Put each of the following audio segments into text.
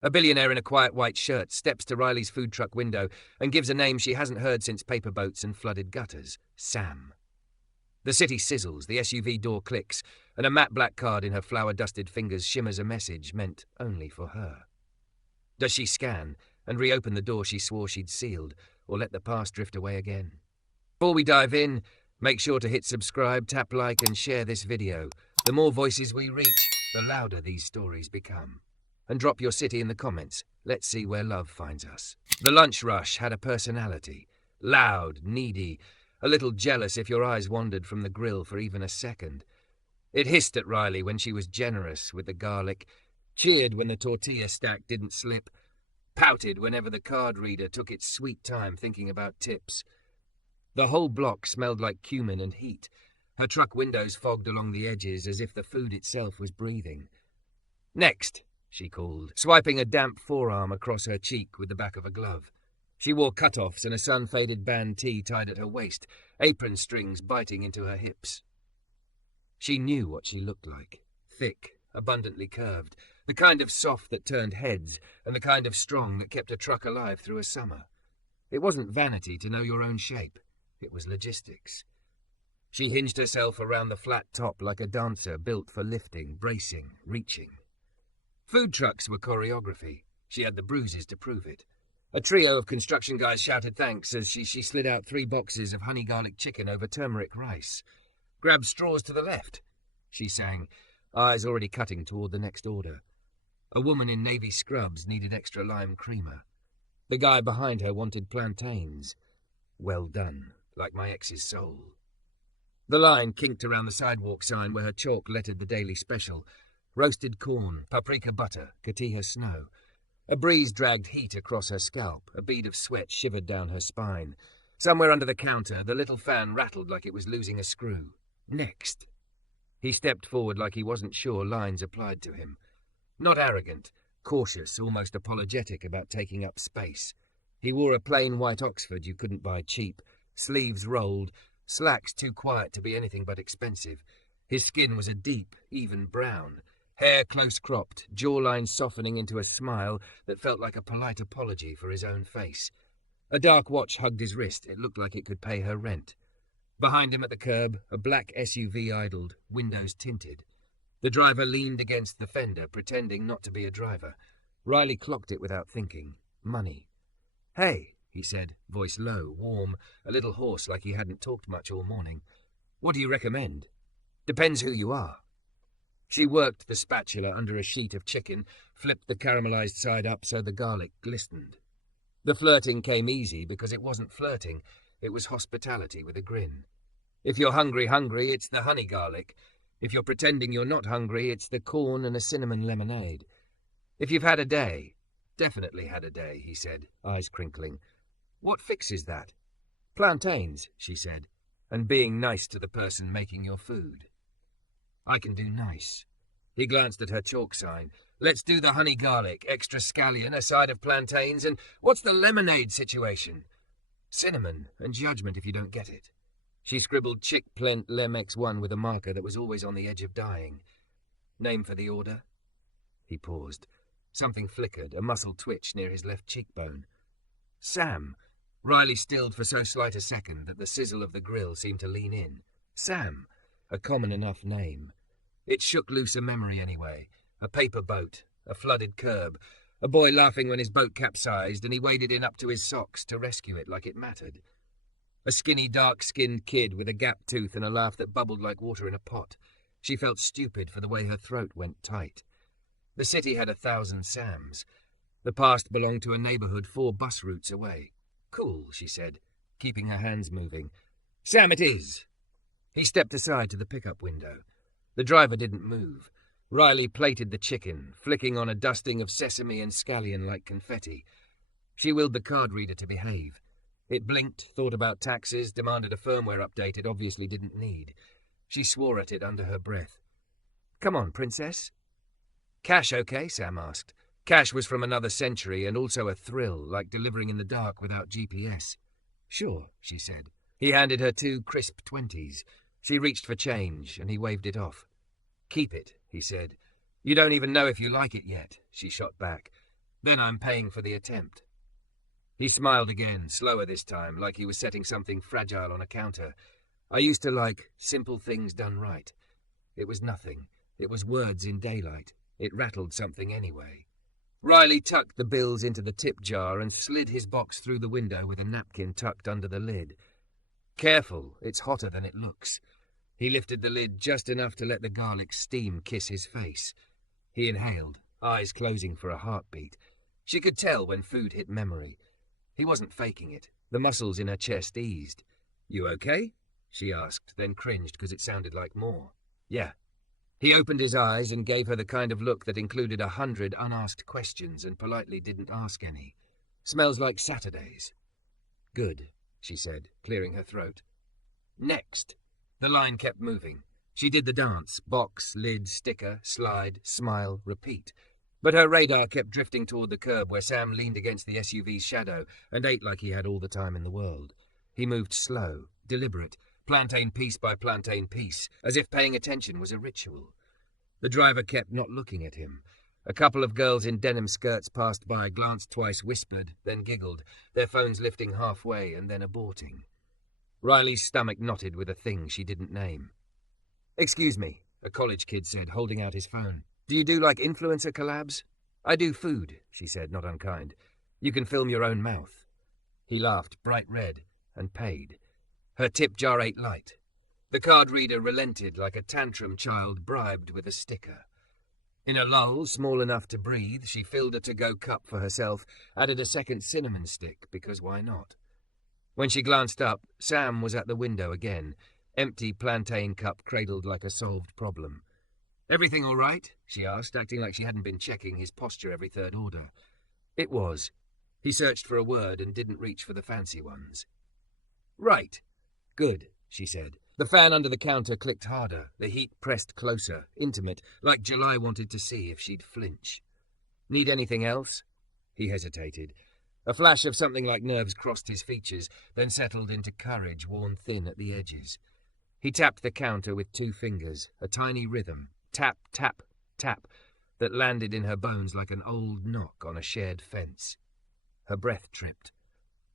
A billionaire in a quiet white shirt steps to Riley's food truck window and gives a name she hasn't heard since paper boats and flooded gutters. Sam. The city sizzles, the SUV door clicks, and a matte black card in her flour-dusted fingers shimmers a message meant only for her. Does she scan and reopen the door she swore she'd sealed, or let the past drift away again? Before we dive in, make sure to hit subscribe, tap like, and share this video. The more voices we reach, the louder these stories become. And drop your city in the comments. Let's see where love finds us. The lunch rush had a personality. Loud, needy, a little jealous if your eyes wandered from the grill for even a second. It hissed at Riley when she was generous with the garlic, cheered when the tortilla stack didn't slip, pouted whenever the card reader took its sweet time thinking about tips. The whole block smelled like cumin and heat. Her truck windows fogged along the edges as if the food itself was breathing. "Next," she called, swiping a damp forearm across her cheek with the back of a glove. She wore cut-offs and a sun-faded band tee tied at her waist, apron strings biting into her hips. She knew what she looked like. Thick, abundantly curved, the kind of soft that turned heads, and the kind of strong that kept a truck alive through a summer. It wasn't vanity to know your own shape. It was logistics. She hinged herself around the flat top like a dancer built for lifting, bracing, reaching. Food trucks were choreography. She had the bruises to prove it. A trio of construction guys shouted thanks as she slid out 3 boxes of honey garlic chicken over turmeric rice. "Grab straws to the left," she sang, eyes already cutting toward the next order. A woman in navy scrubs needed extra lime creamer. The guy behind her wanted plantains. Well done, like my ex's soul. The line kinked around the sidewalk sign where her chalk lettered the daily special. Roasted corn, paprika butter, Katiha snow. A breeze dragged heat across her scalp. A bead of sweat shivered down her spine. Somewhere under the counter, the little fan rattled like it was losing a screw. Next. He stepped forward like he wasn't sure lines applied to him. Not arrogant, cautious, almost apologetic about taking up space. He wore a plain white Oxford you couldn't buy cheap, sleeves rolled, slacks too quiet to be anything but expensive. His skin was a deep, even brown. Hair close-cropped, jawline softening into a smile that felt like a polite apology for his own face. A dark watch hugged his wrist. It looked like it could pay her rent. Behind him at the curb, a black SUV idled, windows tinted. The driver leaned against the fender, pretending not to be a driver. Riley clocked it without thinking. Money. "Hey," he said, voice low, warm, a little hoarse like he hadn't talked much all morning. "What do you recommend?" "Depends who you are." She worked the spatula under a sheet of chicken, flipped the caramelized side up so the garlic glistened. The flirting came easy because it wasn't flirting, it was hospitality with a grin. If you're hungry, it's the honey garlic. If you're pretending you're not hungry, it's the corn and a cinnamon lemonade. If you've had a day, definitely had a day, he said, eyes crinkling. What fixes that? Plantains, she said, and being nice to the person making your food. I can do nice. He glanced at her chalk sign. Let's do the honey garlic, extra scallion, a side of plantains, and what's the lemonade situation? Cinnamon and judgment if you don't get it. She scribbled Chick Plent Lem X1 with a marker that was always on the edge of dying. Name for the order? He paused. Something flickered, a muscle twitch near his left cheekbone. Sam. Riley stilled for so slight a second that the sizzle of the grill seemed to lean in. Sam. A common enough name. It shook loose a memory anyway. A paper boat, a flooded curb, a boy laughing when his boat capsized and he waded in up to his socks to rescue it like it mattered. A skinny, dark-skinned kid with a gap tooth and a laugh that bubbled like water in a pot. She felt stupid for the way her throat went tight. The city had 1,000 Sams. The past belonged to a neighborhood 4 bus routes away. Cool, she said, keeping her hands moving. Sam it is. He stepped aside to the pickup window. The driver didn't move. Riley plated the chicken, flicking on a dusting of sesame and scallion like confetti. She willed the card reader to behave. It blinked, thought about taxes, demanded a firmware update it obviously didn't need. She swore at it under her breath. Come on, princess. Cash okay? Sam asked. Cash was from another century and also a thrill, like delivering in the dark without GPS. Sure, she said. He handed her 2 crisp 20s. She reached for change, and he waved it off. Keep it, he said. You don't even know if you like it yet, she shot back. Then I'm paying for the attempt." He smiled again, slower this time, like he was setting something fragile on a counter. "I used to like simple things done right. It was nothing. It was words in daylight. It rattled something anyway." Riley tucked the bills into the tip jar and slid his box through the window with a napkin tucked under the lid. "Careful, it's hotter than it looks." He lifted the lid just enough to let the garlic steam kiss his face. He inhaled, eyes closing for a heartbeat. She could tell when food hit memory. He wasn't faking it. The muscles in her chest eased. "You okay?" she asked, then cringed because it sounded like more. "Yeah." He opened his eyes and gave her the kind of look that included 100 unasked questions and politely didn't ask any. "Smells like Saturdays." "Good," she said, clearing her throat. "Next." The line kept moving. She did the dance, box, lid, sticker, slide, smile, repeat. But her radar kept drifting toward the curb where Sam leaned against the SUV's shadow and ate like he had all the time in the world. He moved slow, deliberate, plantain piece by plantain piece, as if paying attention was a ritual. The driver kept not looking at him. A couple of girls in denim skirts passed by, glanced twice, whispered, then giggled, their phones lifting halfway and then aborting. Riley's stomach knotted with a thing she didn't name. "Excuse me," a college kid said, holding out his phone. "Do you do like influencer collabs?" "I do food," she said, not unkind. "You can film your own mouth." He laughed, bright red, and paid. Her tip jar ate light. The card reader relented like a tantrum child bribed with a sticker. In a lull small enough to breathe, she filled a to-go cup for herself, added a second cinnamon stick, because why not? When she glanced up, Sam was at the window again, empty plantain cup cradled like a solved problem. "Everything all right?" she asked, acting like she hadn't been checking his posture every third order. It was. He searched for a word and didn't reach for the fancy ones. "Right. Good," she said. The fan under the counter clicked harder, the heat pressed closer, intimate, like July wanted to see if she'd flinch. "Need anything else?" He hesitated. A flash of something like nerves crossed his features, then settled into courage worn thin at the edges. He tapped the counter with 2 fingers, a tiny rhythm, tap, tap, tap, that landed in her bones like an old knock on a shared fence. Her breath tripped.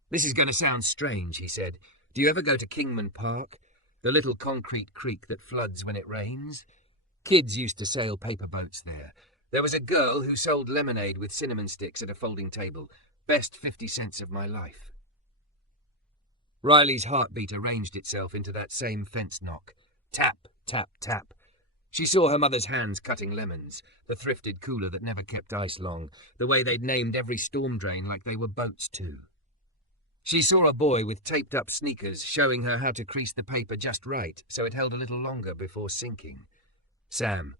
"This is going to sound strange," he said. "Do you ever go to Kingman Park? The little concrete creek that floods when it rains? Kids used to sail paper boats there. There was a girl who sold lemonade with cinnamon sticks at a folding table. Best 50 cents of my life." Riley's heartbeat arranged itself into that same fence knock. Tap, tap, tap. She saw her mother's hands cutting lemons, the thrifted cooler that never kept ice long, the way they'd named every storm drain like they were boats too. She saw a boy with taped-up sneakers showing her how to crease the paper just right so it held a little longer before sinking. Sam.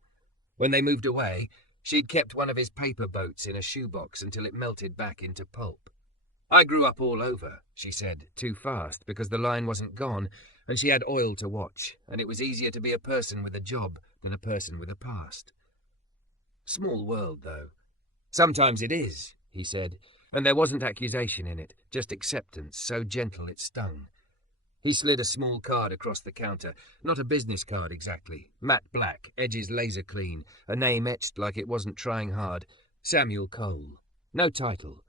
When they moved away, she'd kept one of his paper boats in a shoebox until it melted back into pulp. "I grew up all over," she said, too fast because the line wasn't gone, and she had oil to watch, and it was easier to be a person with a job than a person with a past. "Small world, though." "Sometimes it is," he said, and there wasn't accusation in it, just acceptance, so gentle it stung. He slid a small card across the counter, not a business card exactly, matte black, edges laser clean, a name etched like it wasn't trying hard, Samuel Cole. No title.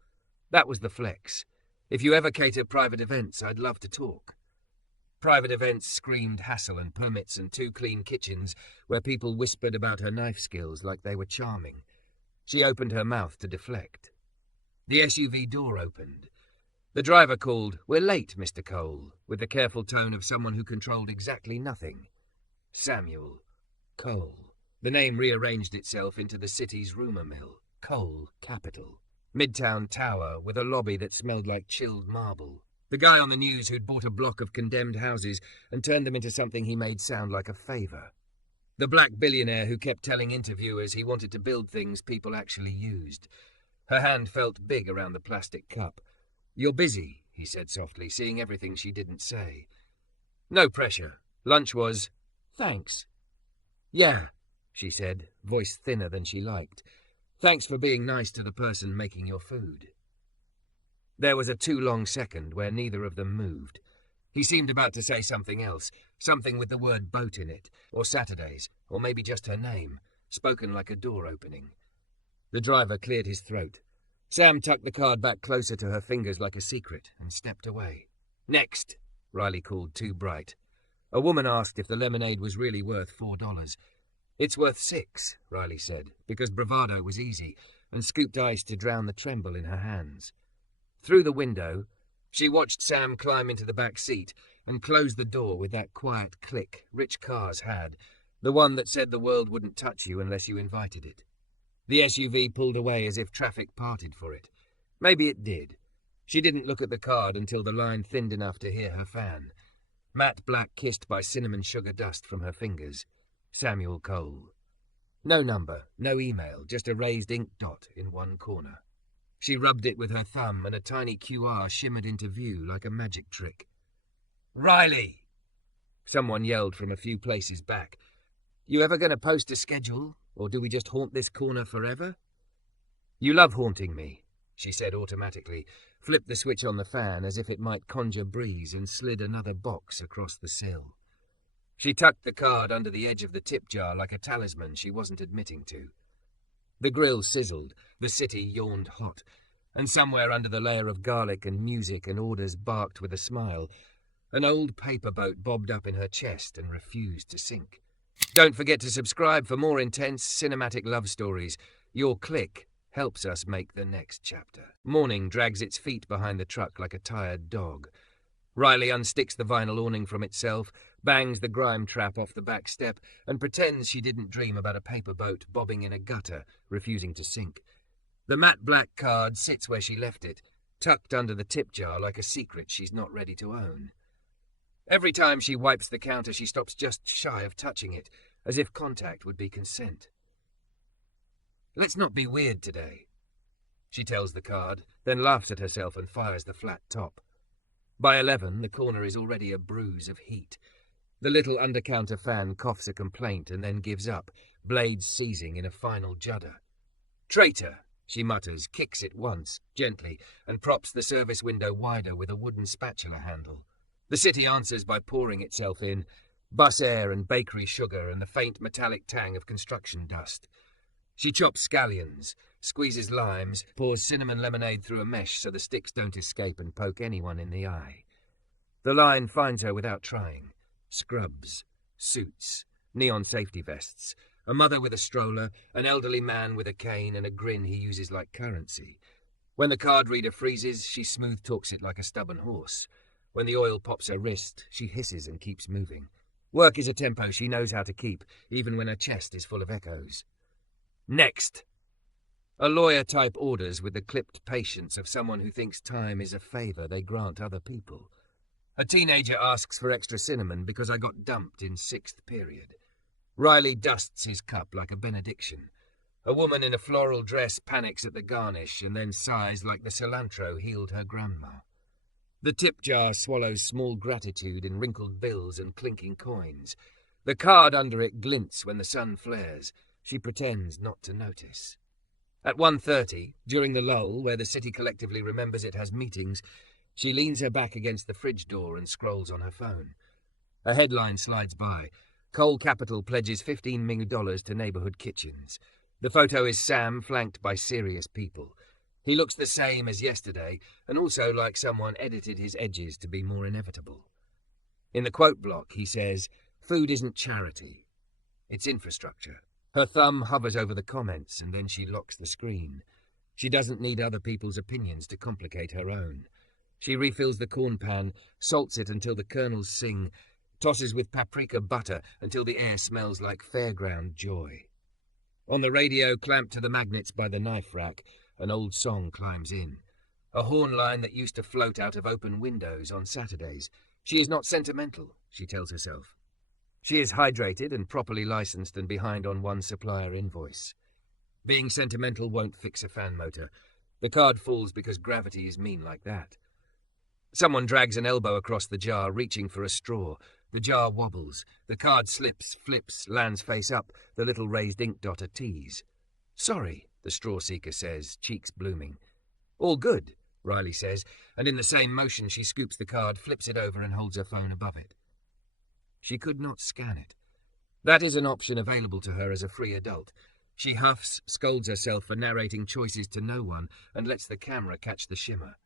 That was the flex. "If you ever cater private events, I'd love to talk." Private events screamed hassle and permits and 2 clean kitchens where people whispered about her knife skills like they were charming. She opened her mouth to deflect. The SUV door opened. The driver called, "We're late, Mr. Cole," with the careful tone of someone who controlled exactly nothing. Samuel Cole. The name rearranged itself into the city's rumour mill. Cole Capital. Midtown Tower with a lobby that smelled like chilled marble. The guy on the news who'd bought a block of condemned houses and turned them into something he made sound like a favour. The black billionaire who kept telling interviewers he wanted to build things people actually used. Her hand felt big around the plastic cup. "You're busy," he said softly, seeing everything she didn't say. "No pressure. Lunch was..." "Thanks." "Yeah," she said, voice thinner than she liked. "Thanks for being nice to the person making your food." There was a too long second where neither of them moved. He seemed about to say something else, something with the word boat in it, or Saturdays, or maybe just her name, spoken like a door opening. The driver cleared his throat. Sam tucked the card back closer to her fingers like a secret and stepped away. "Next," Riley called, too bright. A woman asked if the lemonade was really worth $4. "It's worth $6, Riley said, because bravado was easy, and scooped ice to drown the tremble in her hands. Through the window, she watched Sam climb into the back seat and close the door with that quiet click rich cars had, the one that said the world wouldn't touch you unless you invited it. The SUV pulled away as if traffic parted for it. Maybe it did. She didn't look at the card until the line thinned enough to hear her fan. Matte black kissed by cinnamon sugar dust from her fingers. Samuel Cole. No number, no email, just a raised ink dot in one corner. She rubbed it with her thumb and a tiny QR shimmered into view like a magic trick. "Riley!" Someone yelled from a few places back. "You ever going to post a schedule, or do we just haunt this corner forever?" "You love haunting me," she said automatically, flipped the switch on the fan as if it might conjure breeze and slid another box across the sill. She tucked the card under the edge of the tip jar like a talisman she wasn't admitting to. The grill sizzled, the city yawned hot, and somewhere under the layer of garlic and music and orders barked with a smile. An old paper boat bobbed up in her chest and refused to sink. Don't forget to subscribe for more intense cinematic love stories. Your click helps us make the next chapter. Morning drags its feet behind the truck like a tired dog. Riley unsticks the vinyl awning from itself, bangs the grime trap off the back step, and pretends she didn't dream about a paper boat bobbing in a gutter, refusing to sink. The matte black card sits where she left it, tucked under the tip jar like a secret she's not ready to own. Every time she wipes the counter, she stops just shy of touching it, as if contact would be consent. "Let's not be weird today," she tells the card, then laughs at herself and fires the flat top. By 11, the corner is already a bruise of heat. The little under-counter fan coughs a complaint and then gives up, blades seizing in a final judder. "Traitor," she mutters, kicks it once, gently, and props the service window wider with a wooden spatula handle. The city answers by pouring itself in, bus air and bakery sugar and the faint metallic tang of construction dust. She chops scallions, squeezes limes, pours cinnamon lemonade through a mesh so the sticks don't escape and poke anyone in the eye. The line finds her without trying. Scrubs, suits, neon safety vests, a mother with a stroller, an elderly man with a cane and a grin he uses like currency. When the card reader freezes, she smooth talks it like a stubborn horse. When the oil pops her wrist, she hisses and keeps moving. Work is a tempo she knows how to keep, even when her chest is full of echoes. "Next." A lawyer-type orders with the clipped patience of someone who thinks time is a favor they grant other people. A teenager asks for extra cinnamon because I got dumped in 6th period. Riley dusts his cup like a benediction. A woman in a floral dress panics at the garnish and then sighs like the cilantro healed her grandma. The tip jar swallows small gratitude in wrinkled bills and clinking coins. The card under it glints when the sun flares. She pretends not to notice. At 1:30, during the lull where the city collectively remembers it has meetings, she leans her back against the fridge door and scrolls on her phone. A headline slides by. Coal Capital pledges $15 million to neighborhood kitchens. The photo is Sam flanked by serious people. He looks the same as yesterday, and also like someone edited his edges to be more inevitable. In the quote block, he says, "Food isn't charity. It's infrastructure." Her thumb hovers over the comments, and then she locks the screen. She doesn't need other people's opinions to complicate her own. She refills the corn pan, salts it until the kernels sing, tosses with paprika butter until the air smells like fairground joy. On the radio, clamped to the magnets by the knife rack, an old song climbs in. A horn line that used to float out of open windows on Saturdays. She is not sentimental, she tells herself. She is hydrated and properly licensed and behind on one supplier invoice. Being sentimental won't fix a fan motor. The card falls because gravity is mean like that. Someone drags an elbow across the jar, reaching for a straw. The jar wobbles. The card slips, flips, lands face up, the little raised ink dot a tease. "Sorry," the straw seeker says, cheeks blooming. "All good," Riley says, and in the same motion she scoops the card, flips it over and holds her phone above it. She could not scan it. That is an option available to her as a free adult. She huffs, scolds herself for narrating choices to no one, and lets the camera catch the shimmer.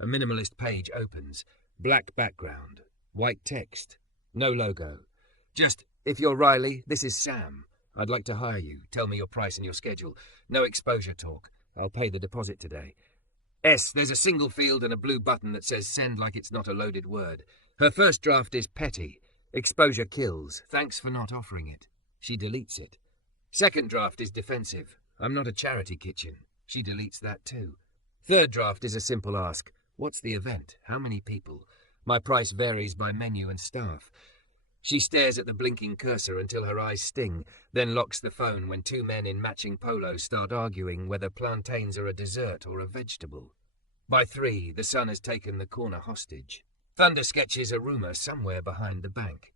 A minimalist page opens. Black background. White text. No logo. Just, if you're Riley, this is Sam. I'd like to hire you. Tell me your price and your schedule. No exposure talk. I'll pay the deposit today. S, there's a single field and a blue button that says send like it's not a loaded word. Her first draft is petty. Exposure kills. Thanks for not offering it. She deletes it. Second draft is defensive. I'm not a charity kitchen. She deletes that too. Third draft is a simple ask. What's the event? How many people? My price varies by menu and staff. She stares at the blinking cursor until her eyes sting, then locks the phone when two men in matching polos start arguing whether plantains are a dessert or a vegetable. By 3, the sun has taken the corner hostage. Thunder sketches a rumour somewhere behind the bank.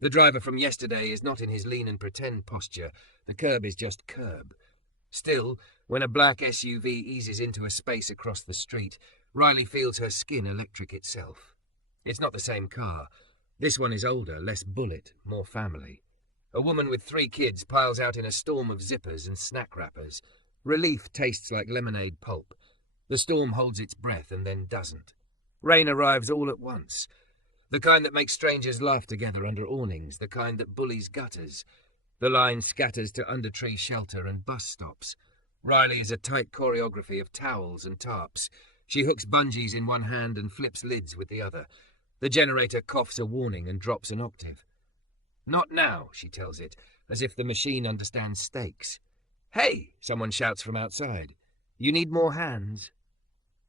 The driver from yesterday is not in his lean and pretend posture. The curb is just curb. Still, when a black SUV eases into a space across the street, Riley feels her skin electric itself. It's not the same car. This one is older, less bullet, more family. A woman with 3 kids piles out in a storm of zippers and snack wrappers. Relief tastes like lemonade pulp. The storm holds its breath and then doesn't. Rain arrives all at once. The kind that makes strangers laugh together under awnings, the kind that bullies gutters. The line scatters to under-tree shelter and bus stops. Riley is a tight choreography of towels and tarps. She hooks bungees in one hand and flips lids with the other. The generator coughs a warning and drops an octave. Not now, she tells it, as if the machine understands stakes. Hey, someone shouts from outside. You need more hands.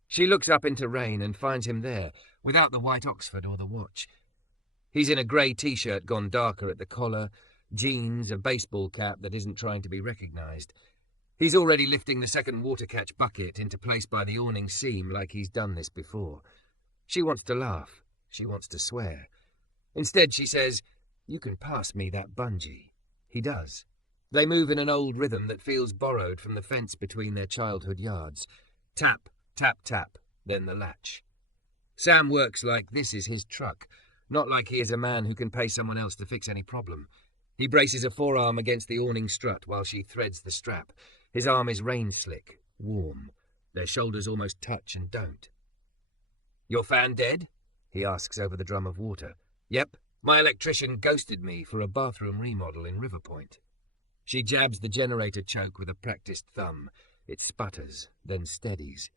She looks up into Rain and finds him there, without the white Oxford or the watch. He's in a grey t-shirt gone darker at the collar, jeans, a baseball cap that isn't trying to be recognised. He's already lifting the second water catch bucket into place by the awning seam like he's done this before. She wants to laugh. She wants to swear. Instead, she says, "You can pass me that bungee." He does. They move in an old rhythm that feels borrowed from the fence between their childhood yards. Tap, tap, tap, then the latch. Sam works like this is his truck, not like he is a man who can pay someone else to fix any problem. He braces a forearm against the awning strut while she threads the strap. His arm is rain-slick, warm. Their shoulders almost touch and don't. "Your fan dead?" he asks over the drum of water. "Yep. My electrician ghosted me for a bathroom remodel in River Point." She jabs the generator choke with a practiced thumb. It sputters, then steadies.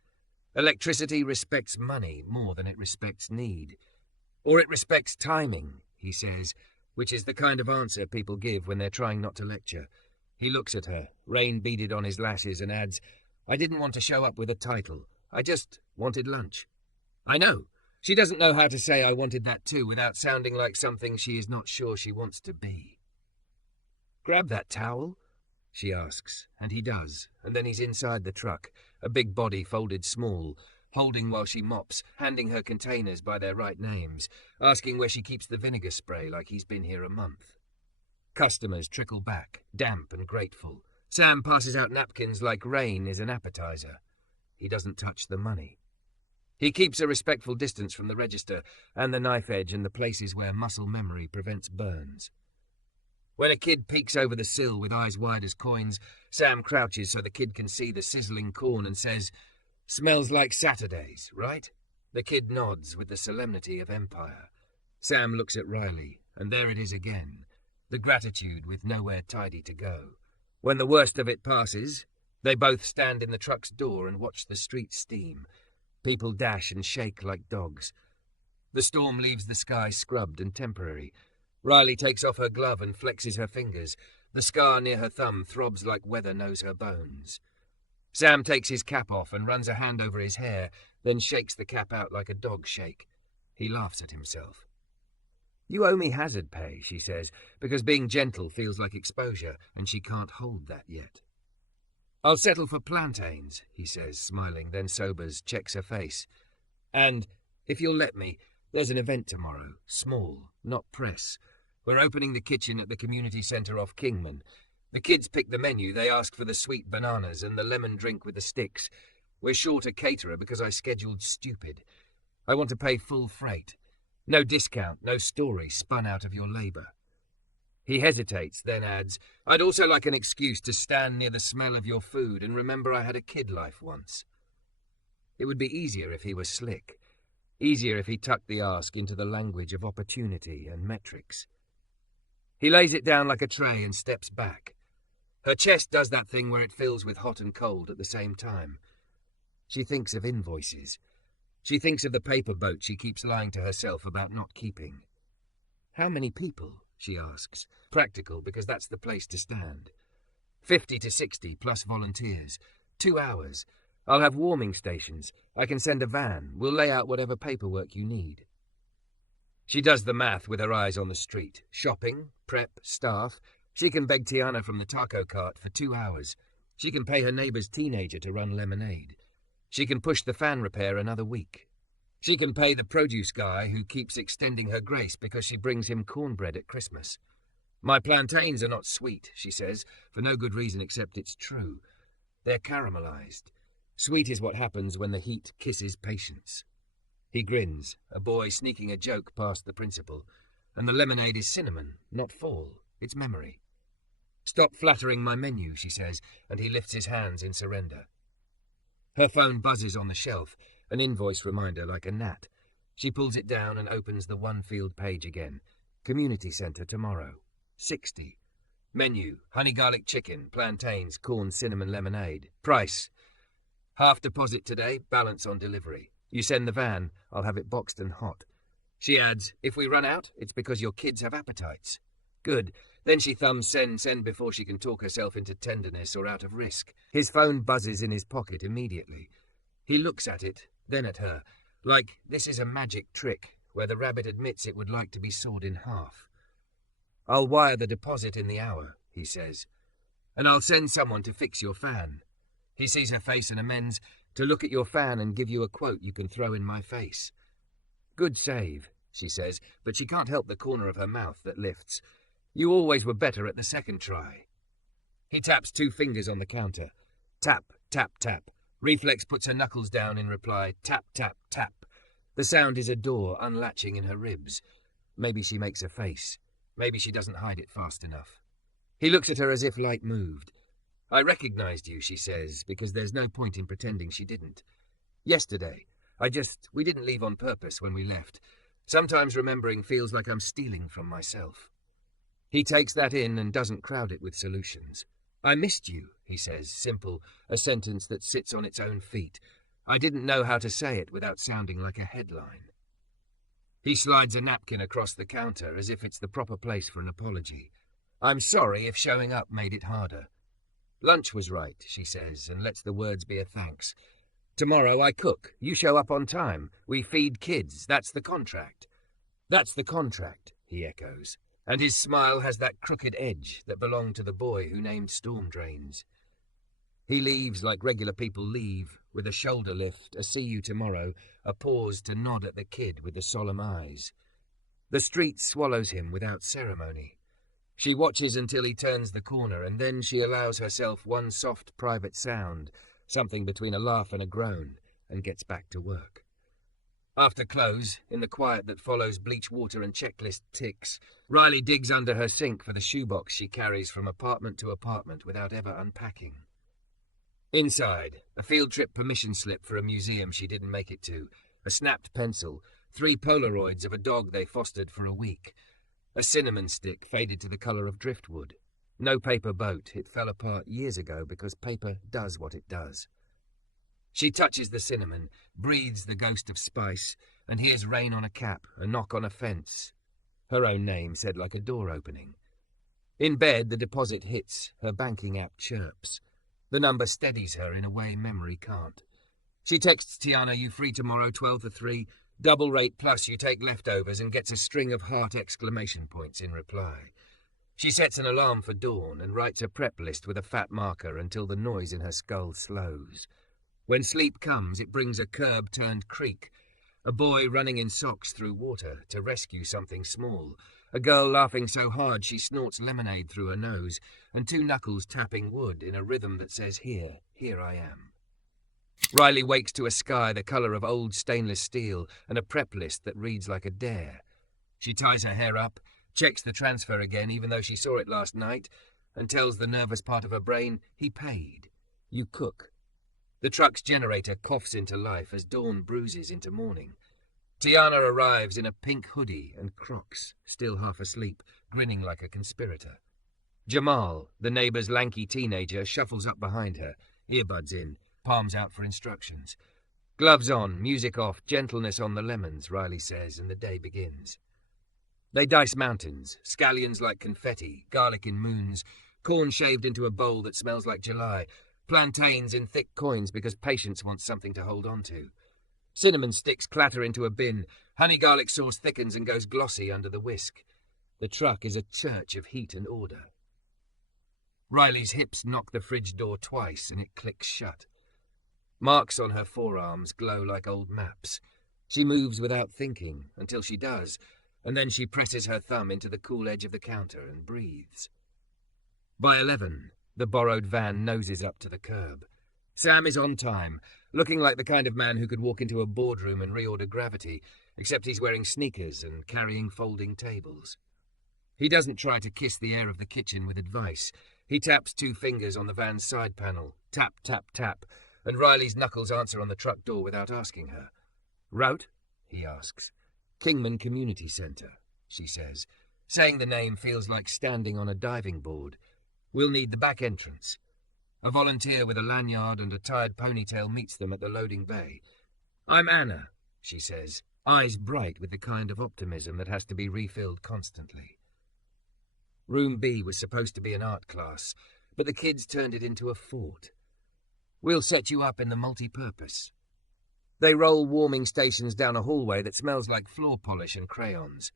Electricity respects money more than it respects need. Or it respects timing, he says, which is the kind of answer people give when they're trying not to lecture. He looks at her, rain beaded on his lashes, and adds, "I didn't want to show up with a title. I just wanted lunch." I know. She doesn't know how to say "I wanted that too" without sounding like something she is not sure she wants to be. "Grab that towel," she asks, and he does, and then he's inside the truck, a big body folded small, holding while she mops, handing her containers by their right names, asking where she keeps the vinegar spray like he's been here a month. Customers trickle back, damp and grateful. Sam passes out napkins like rain is an appetizer. He doesn't touch the money. He keeps a respectful distance from the register and the knife edge and the places where muscle memory prevents burns. When a kid peeks over the sill with eyes wide as coins, Sam crouches so the kid can see the sizzling corn and says, "Smells like Saturdays, right?" The kid nods with the solemnity of empire. Sam looks at Riley, and there it is again, the gratitude with nowhere tidy to go. When the worst of it passes, they both stand in the truck's door and watch the street steam. People dash and shake like dogs. The storm leaves the sky scrubbed and temporary. Riley takes off her glove and flexes her fingers. The scar near her thumb throbs like weather knows her bones. Sam takes his cap off and runs a hand over his hair, then shakes the cap out like a dog shake. He laughs at himself. "You owe me hazard pay," she says, because being gentle feels like exposure, and she can't hold that yet. "I'll settle for plantains," he says, smiling, then sobers, checks her face. "And, if you'll let me, there's an event tomorrow, small, not press. We're opening the kitchen at the community centre off Kingman. The kids pick the menu, they ask for the sweet bananas and the lemon drink with the sticks. We're short a caterer because I scheduled stupid. I want to pay full freight. No discount, no story spun out of your labour." He hesitates, then adds, I'd also like an excuse to stand near the smell of your food and remember I had a kid life once. It would be easier if he were slick. Easier if he tucked the ask into the language of opportunity and metrics. He lays it down like a tray and steps back. Her chest does that thing where it fills with hot and cold at the same time. She thinks of invoices. She thinks of the paper boat she keeps lying to herself about not keeping. How many people? She asks. Practical, because that's the place to stand. 50 to 60 plus volunteers. 2 hours. I'll have warming stations. I can send a van. We'll lay out whatever paperwork you need. She does the math with her eyes on the street. Shopping, prep, staff. She can beg Tiana from the taco cart for 2 hours. She can pay her neighbour's teenager to run lemonade. She can push the fan repair another week. She can pay the produce guy who keeps extending her grace because she brings him cornbread at Christmas. My plantains are not sweet, she says, for no good reason except it's true. They're caramelized. Sweet is what happens when the heat kisses patience. He grins, a boy sneaking a joke past the principal, and the lemonade is cinnamon, not fall, it's memory. Stop flattering my menu, she says, and he lifts his hands in surrender. Her phone buzzes on the shelf, an invoice reminder like a gnat. She pulls it down and opens the one-field page again. Community Centre tomorrow. 60. Menu, honey garlic chicken, plantains, corn, cinnamon, lemonade. Price. Half deposit today, balance on delivery. You send the van, I'll have it boxed and hot. She adds, if we run out, it's because your kids have appetites. Good. Then she thumbs send before she can talk herself into tenderness or out of risk. His phone buzzes in his pocket immediately. He looks at it, then at her, like this is a magic trick where the rabbit admits it would like to be sawed in half. I'll wire the deposit in the hour, he says, and I'll send someone to fix your fan. He sees her face and amends, to look at your fan and give you a quote you can throw in my face. Good save, she says, but she can't help the corner of her mouth that lifts. You always were better at the second try. He taps 2 fingers on the counter. Tap, tap, tap. Reflex puts her knuckles down in reply. Tap, tap, tap. The sound is a door unlatching in her ribs. Maybe she makes a face. Maybe she doesn't hide it fast enough. He looks at her as if light moved. I recognized you, she says, because there's no point in pretending she didn't. Yesterday. We didn't leave on purpose when we left. Sometimes remembering feels like I'm stealing from myself. He takes that in and doesn't crowd it with solutions. I missed you, he says, simple, a sentence that sits on its own feet. I didn't know how to say it without sounding like a headline. He slides a napkin across the counter as if it's the proper place for an apology. I'm sorry if showing up made it harder. Lunch was right, she says, and lets the words be a thanks. Tomorrow I cook. You show up on time. We feed kids. That's the contract. That's the contract, he echoes. And his smile has that crooked edge that belonged to the boy who named storm drains. He leaves like regular people leave, with a shoulder lift, a see you tomorrow, a pause to nod at the kid with the solemn eyes. The street swallows him without ceremony. She watches until he turns the corner, and then she allows herself one soft private sound, something between a laugh and a groan, and gets back to work. After close, in the quiet that follows bleach water and checklist ticks, Riley digs under her sink for the shoebox she carries from apartment to apartment without ever unpacking. Inside, a field trip permission slip for a museum she didn't make it to, a snapped pencil, 3 Polaroids of a dog they fostered for a week, a cinnamon stick faded to the colour of driftwood. No paper boat, it fell apart years ago because paper does what it does. She touches the cinnamon, breathes the ghost of spice, and hears rain on a cap, a knock on a fence. Her own name said like a door opening. In bed, the deposit hits, her banking app chirps. The number steadies her in a way memory can't. She texts Tiana, you free tomorrow, 12 to 3, double rate plus you take leftovers, and gets a string of heart exclamation points in reply. She sets an alarm for dawn and writes a prep list with a fat marker until the noise in her skull slows. When sleep comes, it brings a curb-turned-creek, a boy running in socks through water to rescue something small, a girl laughing so hard she snorts lemonade through her nose, and 2 knuckles tapping wood in a rhythm that says, here, here I am. Riley wakes to a sky the colour of old stainless steel and a prep list that reads like a dare. She ties her hair up, checks the transfer again even though she saw it last night, and tells the nervous part of her brain he paid. You cook. The truck's generator coughs into life as dawn bruises into morning. Tiana arrives in a pink hoodie and Crocs, still half asleep, grinning like a conspirator. Jamal, the neighbour's lanky teenager, shuffles up behind her, earbuds in, palms out for instructions. Gloves on, music off, gentleness on the lemons, Riley says, and the day begins. They dice mountains, scallions like confetti, garlic in moons, corn shaved into a bowl that smells like July, plantains in thick coins because patience wants something to hold on to. Cinnamon sticks clatter into a bin, honey garlic sauce thickens and goes glossy under the whisk. The truck is a church of heat and order. Riley's hips knock the fridge door twice and it clicks shut. Marks on her forearms glow like old maps. She moves without thinking until she does, and then she presses her thumb into the cool edge of the counter and breathes. By 11, the borrowed van noses up to the curb. Sam is on time, looking like the kind of man who could walk into a boardroom and reorder Gravity, except he's wearing sneakers and carrying folding tables. He doesn't try to kiss the air of the kitchen with advice. He taps 2 fingers on the van's side panel, tap, tap, tap, and Riley's knuckles answer on the truck door without asking her. Route? He asks. Kingman Community Centre, she says. Saying the name feels like standing on a diving board. We'll need the back entrance. A volunteer with a lanyard and a tired ponytail meets them at the loading bay. I'm Anna, she says, eyes bright with the kind of optimism that has to be refilled constantly. Room B was supposed to be an art class, but the kids turned it into a fort. We'll set you up in the multi-purpose. They roll warming stations down a hallway that smells like floor polish and crayons.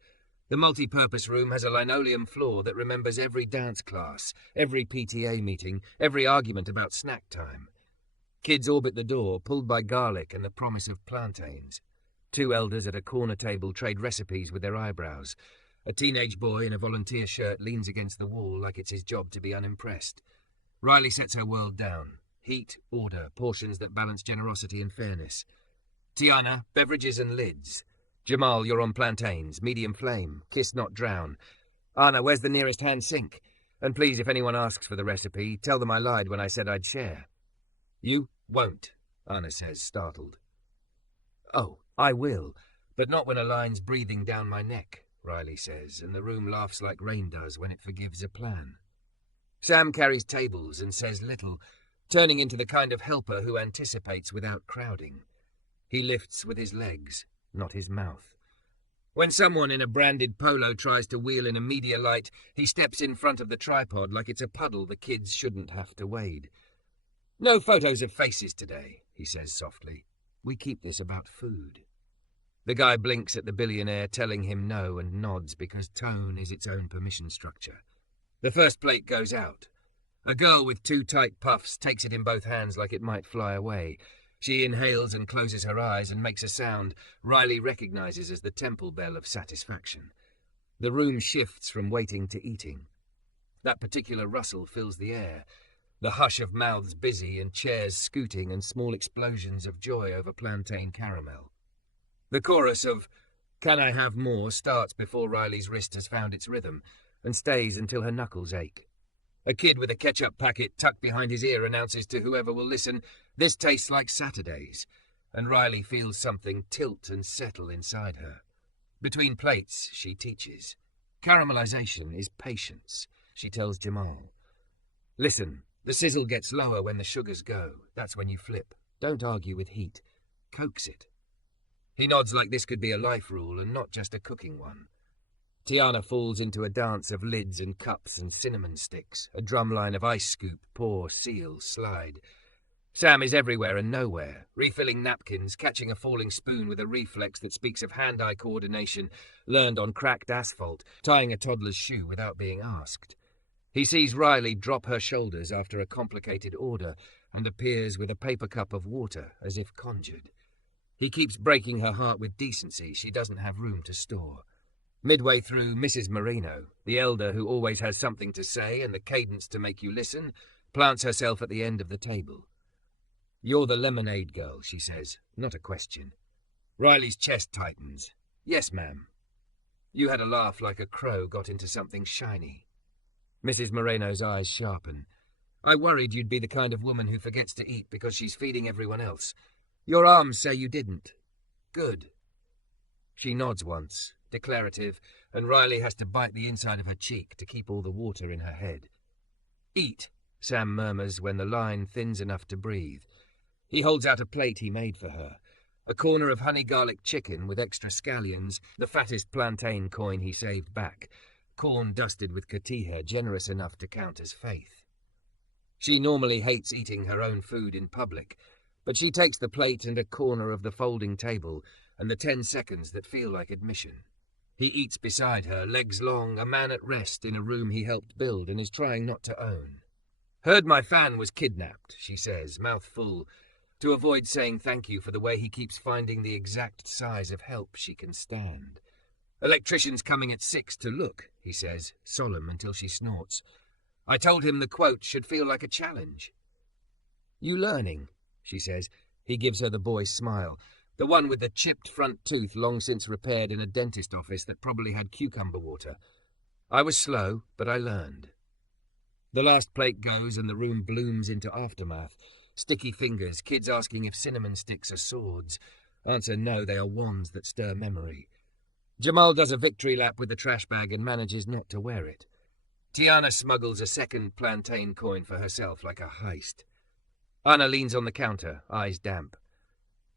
The multi-purpose room has a linoleum floor that remembers every dance class, every PTA meeting, every argument about snack time. Kids orbit the door, pulled by garlic and the promise of plantains. 2 elders at a corner table trade recipes with their eyebrows. A teenage boy in a volunteer shirt leans against the wall like it's his job to be unimpressed. Riley sets her world down. Heat, order, portions that balance generosity and fairness. Tiana, beverages and lids. Jamal, you're on plantains, medium flame, kiss not drown. Anna, where's the nearest hand sink? And please, if anyone asks for the recipe, tell them I lied when I said I'd share. You won't, Anna says, startled. Oh, I will, but not when a line's breathing down my neck, Riley says, and the room laughs like rain does when it forgives a plan. Sam carries tables and says little, turning into the kind of helper who anticipates without crowding. He lifts with his legs, not his mouth. When someone in a branded polo tries to wheel in a media light, he steps in front of the tripod like it's a puddle the kids shouldn't have to wade. No photos of faces today, he says softly. We keep this about food. The guy blinks at the billionaire, telling him no, and nods because tone is its own permission structure. The first plate goes out. A girl with 2 tight puffs takes it in both hands like it might fly away. She inhales and closes her eyes and makes a sound Riley recognizes as the temple bell of satisfaction. The room shifts from waiting to eating. That particular rustle fills the air, the hush of mouths busy and chairs scooting and small explosions of joy over plantain caramel. The chorus of "Can I Have More" starts before Riley's wrist has found its rhythm and stays until her knuckles ache. A kid with a ketchup packet tucked behind his ear announces to whoever will listen, "This tastes like Saturdays," and Riley feels something tilt and settle inside her. Between plates, she teaches. Caramelization is patience, she tells Jamal. Listen, the sizzle gets lower when the sugars go. That's when you flip. Don't argue with heat. Coax it. He nods like this could be a life rule and not just a cooking one. Tiana falls into a dance of lids and cups and cinnamon sticks, a drumline of ice scoop, pour, seal, slide. Sam is everywhere and nowhere, refilling napkins, catching a falling spoon with a reflex that speaks of hand-eye coordination, learned on cracked asphalt, tying a toddler's shoe without being asked. He sees Riley drop her shoulders after a complicated order and appears with a paper cup of water, as if conjured. He keeps breaking her heart with decency she doesn't have room to store. Midway through, Mrs. Moreno, the elder who always has something to say and the cadence to make you listen, plants herself at the end of the table. You're the lemonade girl, she says, not a question. Riley's chest tightens. Yes, ma'am. You had a laugh like a crow got into something shiny. Mrs. Moreno's eyes sharpen. I worried you'd be the kind of woman who forgets to eat because she's feeding everyone else. Your arms say you didn't. Good. She nods once, declarative, and Riley has to bite the inside of her cheek to keep all the water in her head. Eat, Sam murmurs when the line thins enough to breathe. He holds out a plate he made for her. A corner of honey garlic chicken with extra scallions, the fattest plantain coin he saved back, corn dusted with cotija generous enough to count as faith. She normally hates eating her own food in public, but she takes the plate and a corner of the folding table and the 10 seconds that feel like admission. He eats beside her, legs long, a man at rest in a room he helped build and is trying not to own. Heard my fan was kidnapped, she says, mouth full, to avoid saying thank you for the way he keeps finding the exact size of help she can stand. Electrician's coming at 6 to look, he says, solemn until she snorts. I told him the quote should feel like a challenge. You learning, she says. He gives her the boy's smile, the one with the chipped front tooth long since repaired in a dentist office that probably had cucumber water. I was slow, but I learned. The last plate goes and the room blooms into aftermath. Sticky fingers, kids asking if cinnamon sticks are swords. Answer no, they are wands that stir memory. Jamal does a victory lap with the trash bag and manages not to wear it. Tiana smuggles a second plantain coin for herself like a heist. Anna leans on the counter, eyes damp.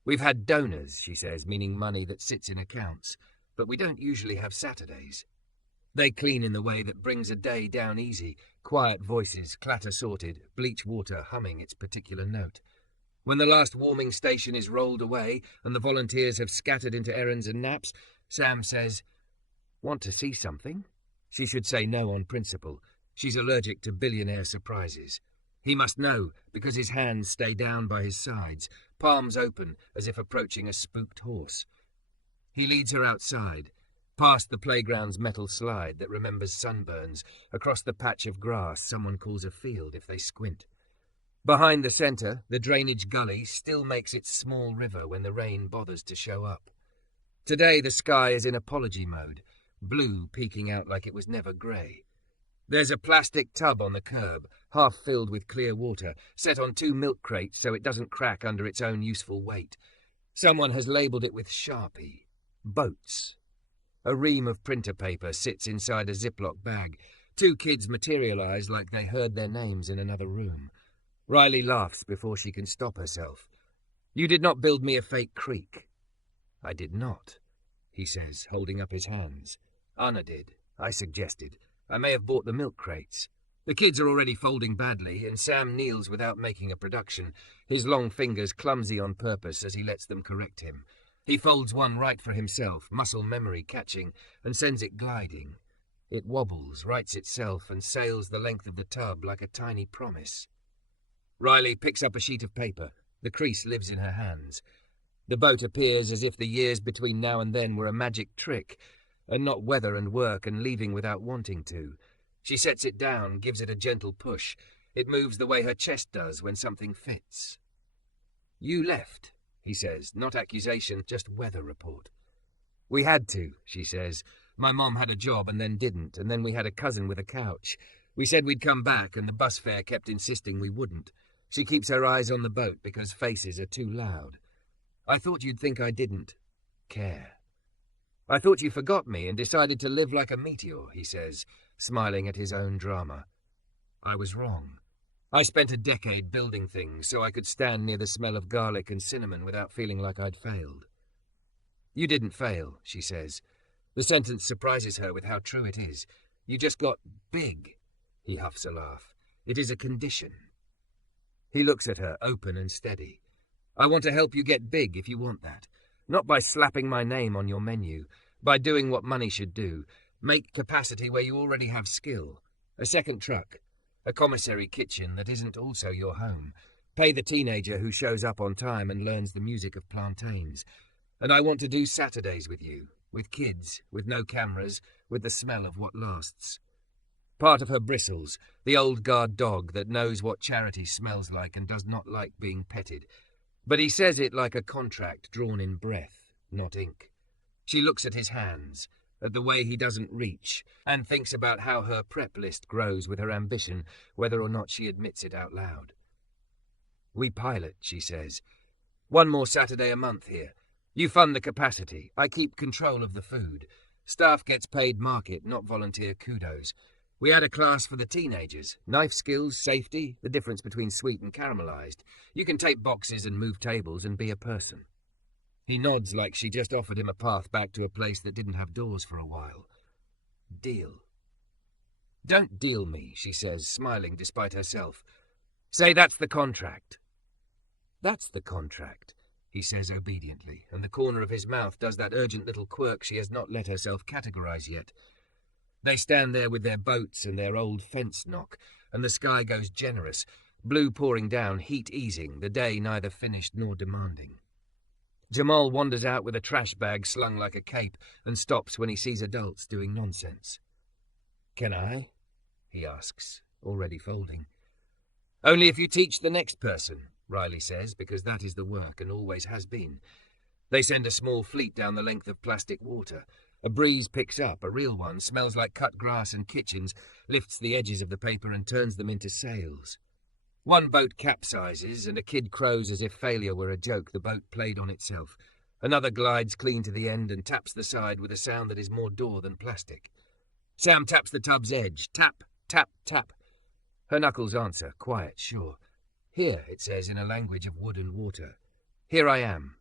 We've had donors, she says, meaning money that sits in accounts, but we don't usually have Saturdays. They clean in the way that brings a day down easy, quiet voices, clatter sorted, bleach water humming its particular note. When the last warming station is rolled away and the volunteers have scattered into errands and naps, Sam says, Want to see something? She should say no on principle. She's allergic to billionaire surprises. He must know, because his hands stay down by his sides, palms open as if approaching a spooked horse. He leads her outside, past the playground's metal slide that remembers sunburns, across the patch of grass someone calls a field if they squint. Behind the centre, the drainage gully still makes its small river when the rain bothers to show up. Today the sky is in apology mode, blue peeking out like it was never grey. There's a plastic tub on the curb, half filled with clear water, set on 2 milk crates so it doesn't crack under its own useful weight. Someone has labelled it with Sharpie. Boats. A ream of printer paper sits inside a Ziploc bag. 2 kids materialise like they heard their names in another room. Riley laughs before she can stop herself. You did not build me a fake creek. I did not, he says, holding up his hands. Anna did, I suggested. I may have bought the milk crates. The kids are already folding badly, and Sam kneels without making a production, his long fingers clumsy on purpose as he lets them correct him. He folds one right for himself, muscle memory catching, and sends it gliding. It wobbles, rights itself, and sails the length of the tub like a tiny promise. Riley picks up a sheet of paper. The crease lives in her hands. The boat appears as if the years between now and then were a magic trick, and not weather and work and leaving without wanting to. She sets it down, gives it a gentle push. It moves the way her chest does when something fits. You left, he says, not accusation, just weather report. We had to, she says. My mom had a job and then didn't, and then we had a cousin with a couch. We said we'd come back, and the bus fare kept insisting we wouldn't. She keeps her eyes on the boat because faces are too loud. I thought you'd think I didn't care. I thought you forgot me and decided to live like a meteor, he says, smiling at his own drama. I was wrong. I spent a decade building things so I could stand near the smell of garlic and cinnamon without feeling like I'd failed. You didn't fail, she says. The sentence surprises her with how true it is. You just got big, he huffs a laugh. It is a condition. He looks at her, open and steady. I want to help you get big if you want that. Not by slapping my name on your menu, by doing what money should do. Make capacity where you already have skill. A second truck. A commissary kitchen that isn't also your home. Pay the teenager who shows up on time and learns the music of plantains. And I want to do Saturdays with you. With kids, with no cameras, with the smell of what lasts. Part of her bristles, the old guard dog that knows what charity smells like and does not like being petted. But he says it like a contract drawn in breath, not ink. She looks at his hands, at the way he doesn't reach, and thinks about how her prep list grows with her ambition, whether or not she admits it out loud. "We pilot," she says. "One more Saturday a month here. You fund the capacity. I keep control of the food. Staff gets paid market, not volunteer kudos. We add a class for the teenagers. Knife skills, safety, the difference between sweet and caramelized. You can tape boxes and move tables and be a person." He nods like she just offered him a path back to a place that didn't have doors for a while. "Deal." "Don't deal me," she says, smiling despite herself. "Say that's the contract." "That's the contract," he says obediently, and the corner of his mouth does that urgent little quirk she has not let herself categorize yet. They stand there with their boats and their old fence knock, and the sky goes generous, blue pouring down, heat easing, the day neither finished nor demanding. Jamal wanders out with a trash bag slung like a cape and stops when he sees adults doing nonsense. "Can I?" he asks, already folding. "Only if you teach the next person," Riley says, because that is the work and always has been. They send a small fleet down the length of plastic water. A breeze picks up, a real one, smells like cut grass and kitchens, lifts the edges of the paper and turns them into sails. One boat capsizes, and a kid crows as if failure were a joke the boat played on itself. Another glides clean to the end and taps the side with a sound that is more door than plastic. Sam taps the tub's edge. Tap, tap, tap. Her knuckles answer, quiet, sure. "Here," it says in a language of wood and water. "Here I am.